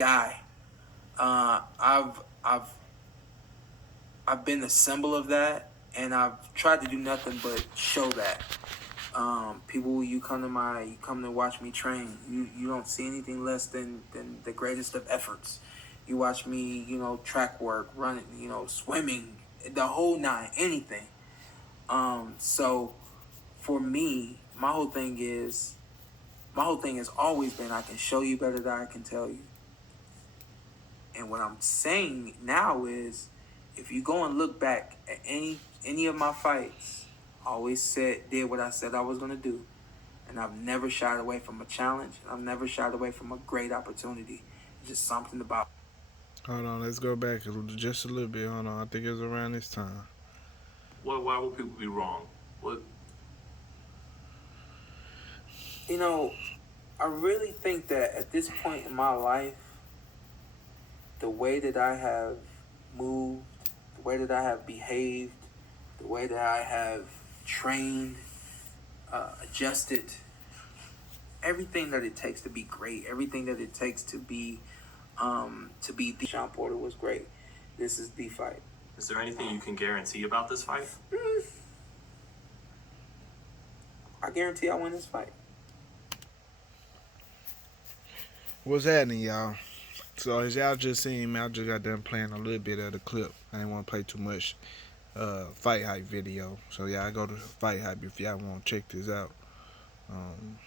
guy. Uh, I've I've I've been a symbol of that, and I've tried to do nothing but show that. People, you come to watch me train. You don't see anything less than the greatest of efforts. You watch me, track work, running, swimming, the whole nine, anything. So for me, my whole thing has always been I can show you better than I can tell you. And what I'm saying now is, if you go and look back at any of my fights, I always did what I said I was gonna do, and I've never shied away from a challenge. I've never shied away from a great opportunity. It's just something about. Hold on, let's go back just a little bit. Hold on, I think it was around this time. Why would people be wrong? What? You know, I really think that at this point in my life, the way that I have moved, the way that I have behaved, the way that I have trained, adjusted, everything that it takes to be great, everything that it takes to be the Shawn Porter was great. This is the fight. Is there anything you can guarantee about this fight? I guarantee I win this fight. What's happening, y'all? So as y'all just seen me, I just got done playing a little bit of the clip. I didn't want to play too much fight hype video. So y'all go to fight hype if y'all want to check this out. Um,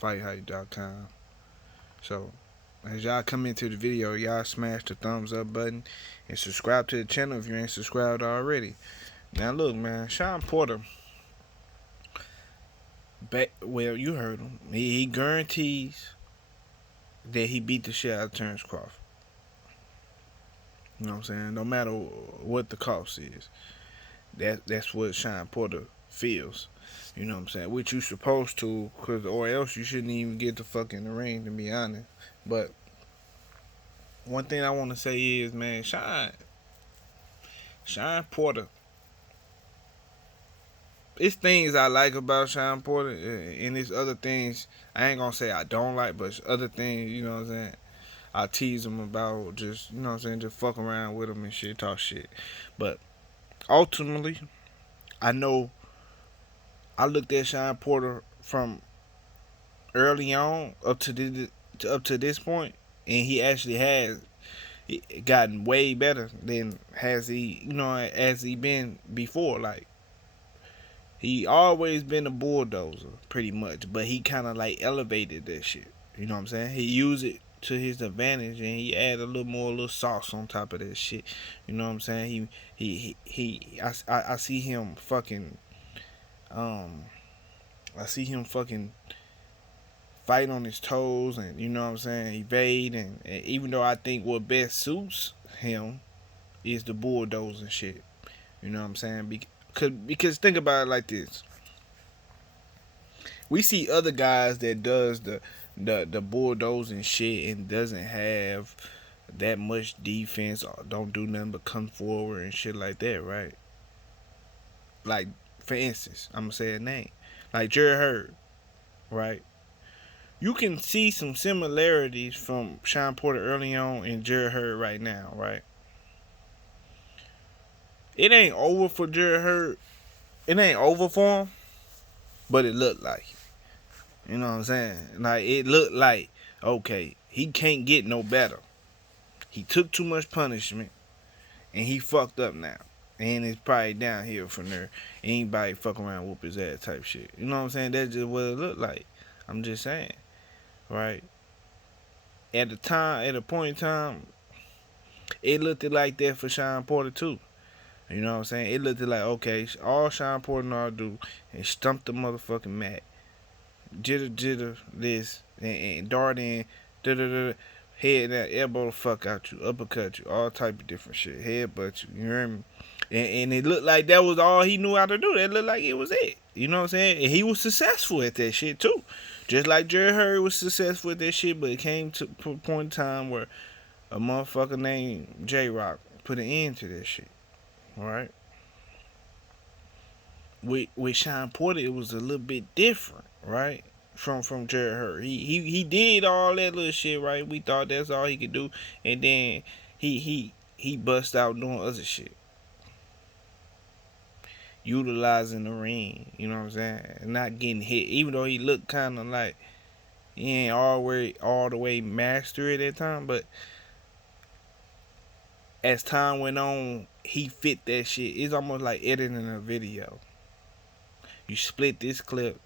Fighthype.com. So as y'all come into the video, y'all smash the thumbs up button and subscribe to the channel if you ain't subscribed already. Now look, man, Shawn Porter. Well, you heard him. He guarantees that he beat the shit out of Terence Crawford. You know what I'm saying? No matter what the cost is. That's what Shawn Porter feels. You know what I'm saying? Which you supposed to, or else you shouldn't even get the fuck in the ring, to be honest. But one thing I want to say is, man, Shawn Porter. It's things I like about Shawn Porter, and it's other things I ain't gonna say I don't like, but it's other things, you know what I'm saying, I tease him about, just, you know what I'm saying, just fuck around with him and shit, talk shit. But ultimately, I know I looked at Shawn Porter from early on up to this point, and he actually has gotten way better than has he, as he been before. Like, he always been a bulldozer, pretty much, but he kind of like elevated that shit. You know what I'm saying? He used it to his advantage, and he added a little sauce on top of that shit. You know what I'm saying? I see him fucking, um, I see him fucking fight on his toes, and you know what I'm saying, evade, and even though I think what best suits him is the bulldozing shit. You know what I'm saying? Because think about it like this: we see other guys that does the bulldozing shit and doesn't have that much defense or don't do nothing but come forward and shit like that, right? Like, for instance, I'm gonna say a name, like Jerry Hurd, right? You can see some similarities from Shawn Porter early on and Jerry Hurd right now, right? It ain't over for Jerry Hurd. It ain't over for him, but it looked like it. You know what I'm saying? Like, it looked like, okay, he can't get no better. He took too much punishment, and he fucked up now. And it's probably downhill from there. Anybody fuck around whoop his ass type shit. You know what I'm saying? That's just what it looked like. I'm just saying, right? At the time, at a point in time, it looked like that for Shawn Porter too. You know what I'm saying? It looked like, okay, all Shawn Porter know how to do is stump the motherfucking mat, jitter this, and dart in, da da da, head that, elbow the fuck out you, uppercut you, all type of different shit, headbutt you. You hear me? And it looked like that was all he knew how to do. It looked like it was it. You know what I'm saying? And he was successful at that shit too. Just like Jerry Hurd was successful at that shit, but it came to a point in time where a motherfucker named J Rock put an end to that shit. Alright? With Shawn Porter, it was a little bit different, right? from Jared Hurt. He did all that little shit, right? We thought that's all he could do, and then he bust out doing other shit, utilizing the ring. You know what I'm saying? Not getting hit, even though he looked kind of like he ain't all the way master it at time, but as time went on, he fit that shit. It's almost like editing a video. You split this clip,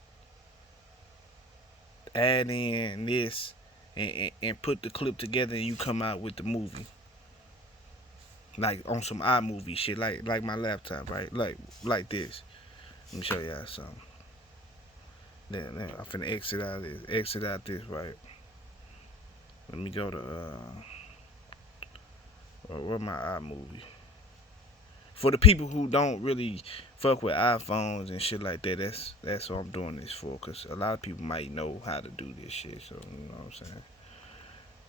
add in this, and put the clip together, and you come out with the movie. Like on some iMovie shit, like my laptop, right? Like this. Let me show y'all something. Then I'm finna exit out this, right? Let me go to where my iMovie. For the people who don't really fuck with iPhones and shit like that, that's what I'm doing this for. Cause a lot of people might know how to do this shit. So you know what I'm saying.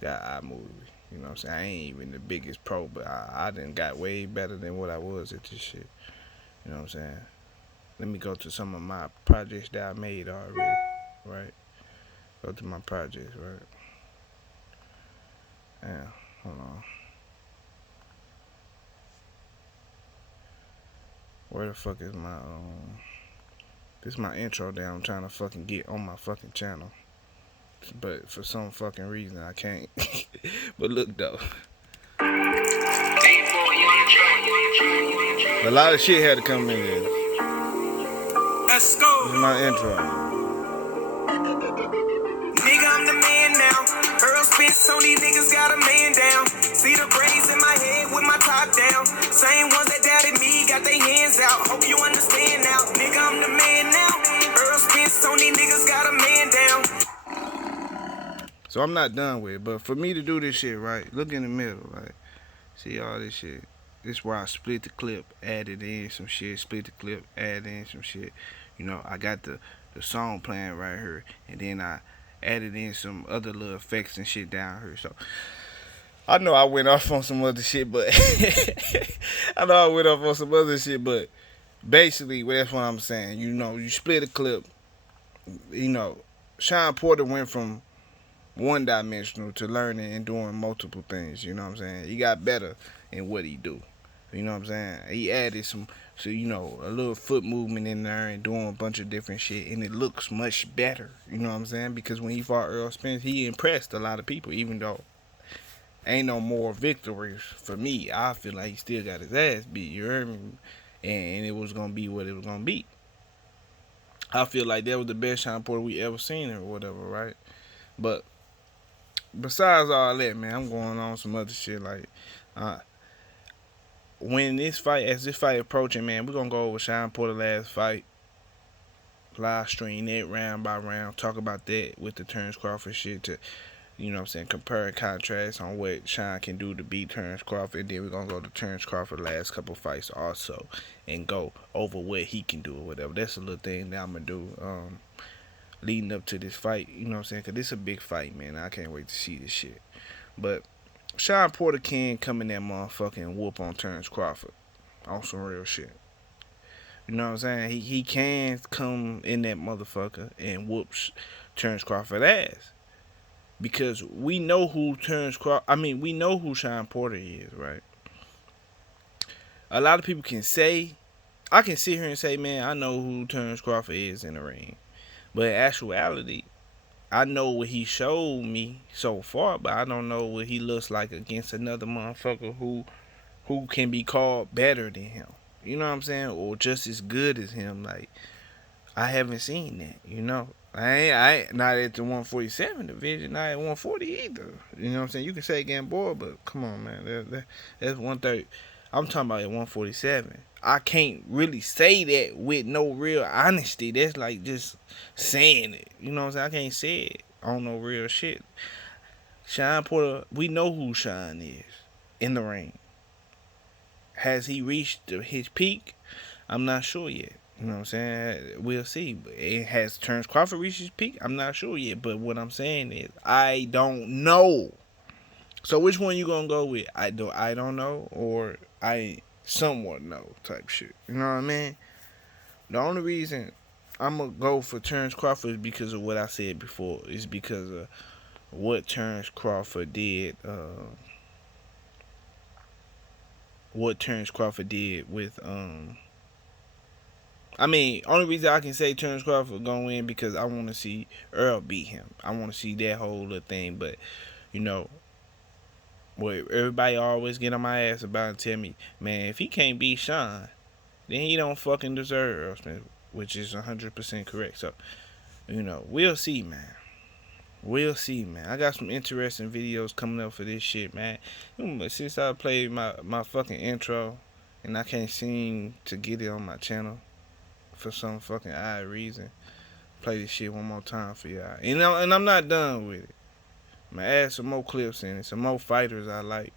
Got iMovie. You know what I'm saying. I ain't even the biggest pro, but I done got way better than what I was at this shit. You know what I'm saying. Let me go to some of my projects that I made already. Right. Go to my projects. Right. Yeah. Hold on. Where the fuck is my this is my intro that I'm trying to fucking get on my fucking channel. But for some fucking reason I can't. But look though. A lot of shit had to come in there. Let's go. This is my intro. Nigga, I'm the man now. Earl Spence on these niggas got a man down. See the braids in my head with my top down. Same ones that doubted me got their hands out. Hope you understand now. Nigga, I'm the man now. Earl Spence on these niggas got a man down. So I'm not done with it, but for me to do this shit right, look in the middle, like, see all this shit. This where I split the clip, added in some shit, split the clip, added in some shit. You know, I got the song playing right here, and then I added in some other little effects and shit down here. So I know I went off on some other shit, but basically that's what I'm saying. You know, you split a clip. You know, Shawn Porter went from one-dimensional to learning and doing multiple things. You know what I'm saying? He got better in what he do. You know what I'm saying? He added so you know, a little foot movement in there and doing a bunch of different shit, and it looks much better. You know what I'm saying? Because when he fought Earl Spence, he impressed a lot of people, even though ain't no more victories for me. I feel like he still got his ass beat. You heard me? And it was gonna be what it was gonna be. I feel like that was the best Shawn Porter we ever seen or whatever, right? But besides all that, man, I'm going on some other shit like when this fight approaching, man, we're gonna go over Shawn Porter last fight, live stream it round by round, talk about that with the Terence Crawford shit to, you know what I'm saying, compare and contrast on what Shawn can do to beat Terence Crawford. And then we're gonna go to Terence Crawford last couple fights also and go over what he can do or whatever. That's a little thing that I'm gonna do leading up to this fight, you know what I'm saying, because this is a big fight, man. I can't wait to see this shit. But Shawn Porter can come in that motherfucker and whoop on Terence Crawford on some real shit. You know what I'm saying? He can come in that motherfucker and whoop Terence Crawford ass. Because we know who we know who Shawn Porter is, right? A lot of people can say, I can sit here and say, man, I know who Terence Crawford is in the ring. But in actuality, I know what he showed me so far, but I don't know what he looks like against another motherfucker who can be called better than him. You know what I'm saying? Or just as good as him. Like, I haven't seen that, you know. I ain't not at the 147 division, not at 140 either. You know what I'm saying? You can say again, boy, but come on, man. That's 130. I'm talking about at 147. I can't really say that with no real honesty. That's like just saying it. You know what I'm saying? I can't say it on no real shit. Shawn Porter, we know who Shawn is in the ring. Has he reached his peak? I'm not sure yet. You know what I'm saying? We'll see. Has Terence Crawford reached his peak? I'm not sure yet. But what I'm saying is, I don't know. So which one you gonna go with? I don't know, or I somewhat know type shit. You know what I mean? The only reason I'm gonna go for Terence Crawford because of what I said before. It's because of what Terence Crawford did. What Terence Crawford did with I mean, only reason I can say Terence Crawford gonna win because I want to see Earl beat him. I want to see that whole little thing. But you know, what everybody always get on my ass about and tell me, man, if he can't beat Shawn, then he don't fucking deserve Earl Spence, which is 100% correct. So, you know, we'll see, man. We'll see, man. I got some interesting videos coming up for this shit, man. Since I played my fucking intro, and I can't seem to get it on my channel for some fucking odd reason, play this shit one more time for y'all. And I'm not done with it. I'm gonna add some more clips in it, some more fighters I like.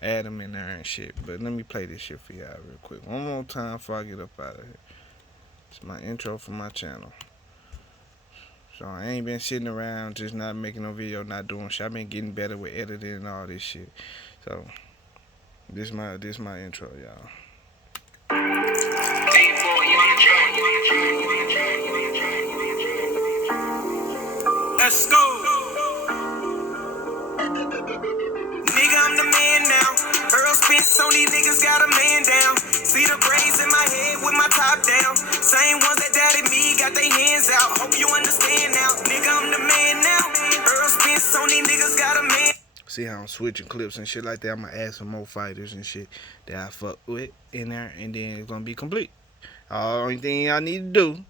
Add them in there and shit. But let me play this shit for y'all real quick. One more time before I get up out of here. It's my intro for my channel. So I ain't been sitting around just not making no video, not doing shit. I've been getting better with editing and all this shit. So this my intro, y'all. Let's go. Nigga, I'm the man now. Earl Spence on these niggas got a man down. See the braids in my head with my top down. Same ones that doubted me got their hands out. Hope you understand now. Nigga, I'm the man now. Earl Spence on these niggas got a man. See how I'm switching clips and shit like that. I'm gonna add some more fighters and shit that I fuck with in there, and then it's gonna be complete. Only thing I need to do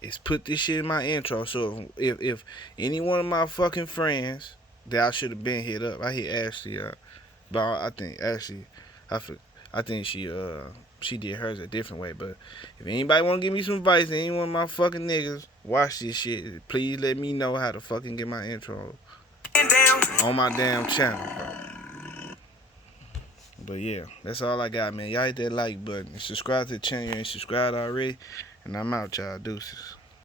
is put this shit in my intro. So if any one of my fucking friends that I should have been hit up, I hit Ashley up, but I think Ashley, I think she did hers a different way. But if anybody want to give me some advice, any one of my fucking niggas watch this shit, please let me know how to fucking get my intro on my damn channel, bro. But yeah, that's all I got, man. Y'all hit that like button. Subscribe to the channel. You ain't subscribed already. And I'm out, y'all. Deuces.